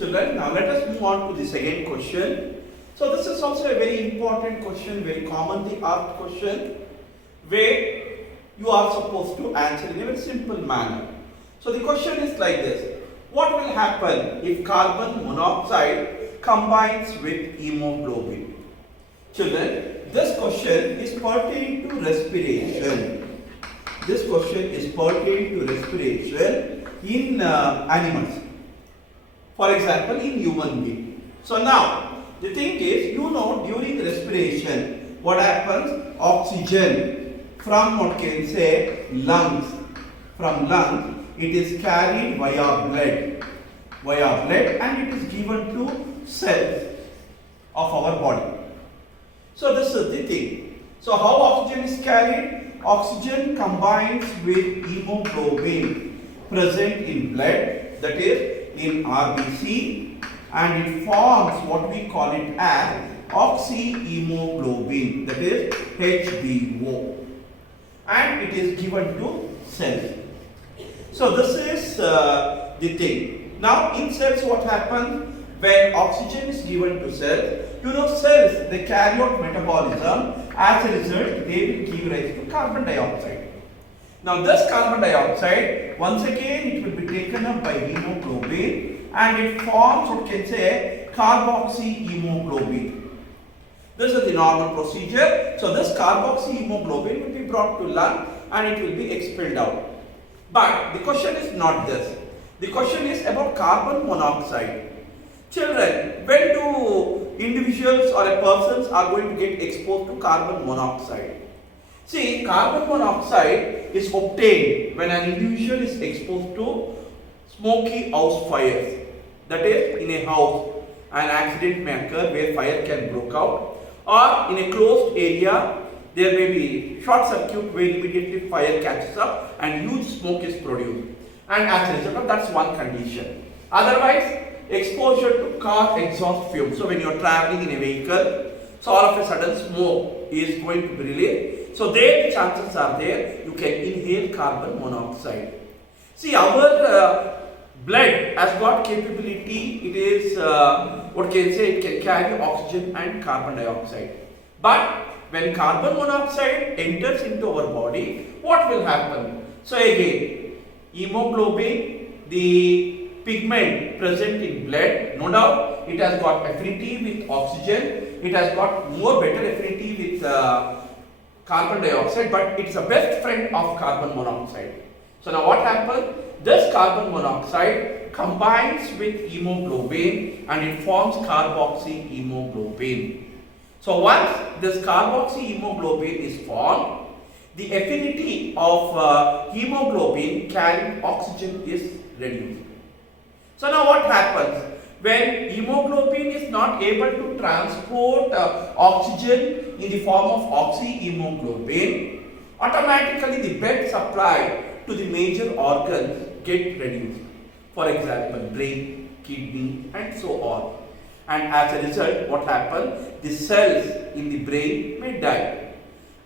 Children, now let us move on to the second question. So this is also a very important question, very commonly asked question, where you are supposed to answer in a very simple manner. So the question is like this: what will happen if carbon monoxide combines with hemoglobin? Children, this question is pertaining to respiration. This question is pertaining to respiration in animals. For example, in human being. So now, the thing is, during respiration, what happens? Oxygen from what can say lungs, from lungs, it is carried via blood, and it is given to cells of our body. So this is the thing. So how oxygen is carried? Oxygen combines with hemoglobin present in blood, that is in RBC, and it forms what we call it as oxyhemoglobin, that is HbO, and it is given to cells. So this is the thing. Now in cells, what happens when oxygen is given to cells? Cells, they carry out metabolism. As a result, they will give rise to carbon dioxide. Now this carbon dioxide, once again it will be taken up by hemoglobin and it forms what can say carboxyhemoglobin. This is the normal procedure. So this carboxyhemoglobin will be brought to lung and it will be expelled out. But the question is not this. The question is about carbon monoxide. Children, when do individuals or a persons are going to get exposed to carbon monoxide? See, carbon monoxide is obtained when an individual is exposed to smoky house fires. That is, in a house, an accident may occur where fire can break out, or in a closed area, there may be short circuit where immediately fire catches up and huge smoke is produced. And as a result of that's one condition. Otherwise, exposure to car exhaust fumes. So when you are traveling in a vehicle, so all of a sudden smoke is going to be released. So there the chances are there you can inhale carbon monoxide. See, our blood has got capability. It is what can say it can carry oxygen and carbon dioxide. But when carbon monoxide enters into our body, what will happen? So again, hemoglobin, the pigment present in blood, no doubt it has got affinity with oxygen. It has got better affinity with carbon dioxide, but it's a best friend of carbon monoxide. So now what happens? This carbon monoxide combines with hemoglobin and it forms carboxyhemoglobin. So once this carboxyhemoglobin is formed, the affinity of hemoglobin carrying oxygen is reduced. So now what happens? When hemoglobin is not able to transport oxygen in the form of oxyhemoglobin, automatically the blood supply to the major organs get reduced. For example, brain, kidney and so on. And as a result, what happens? The cells in the brain may die.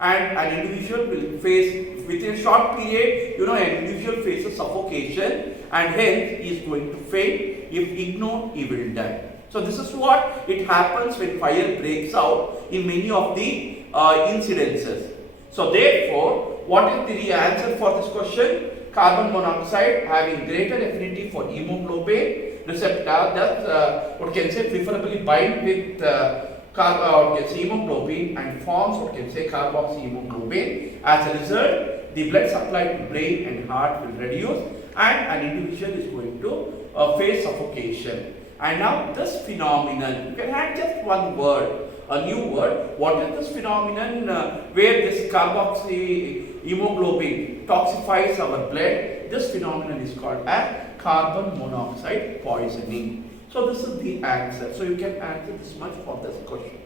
And an individual will face, within a short period, an individual faces suffocation and hence he is going to faint. If ignored, he will die. So this is what it happens when fire breaks out in many of the incidences. So therefore, what is the answer for this question? Carbon monoxide having greater affinity for hemoglobin receptor, thus what can say preferably bind with hemoglobin and forms what can say carboxyhemoglobin. As a result, the blood supply to brain and heart will reduce and an individual is going to face suffocation. And now this phenomenon, you can add just one word, a new word. What is this phenomenon where this carboxyhemoglobin toxifies our blood? This phenomenon is called as carbon monoxide poisoning. So this is the answer. So you can answer this much for this question.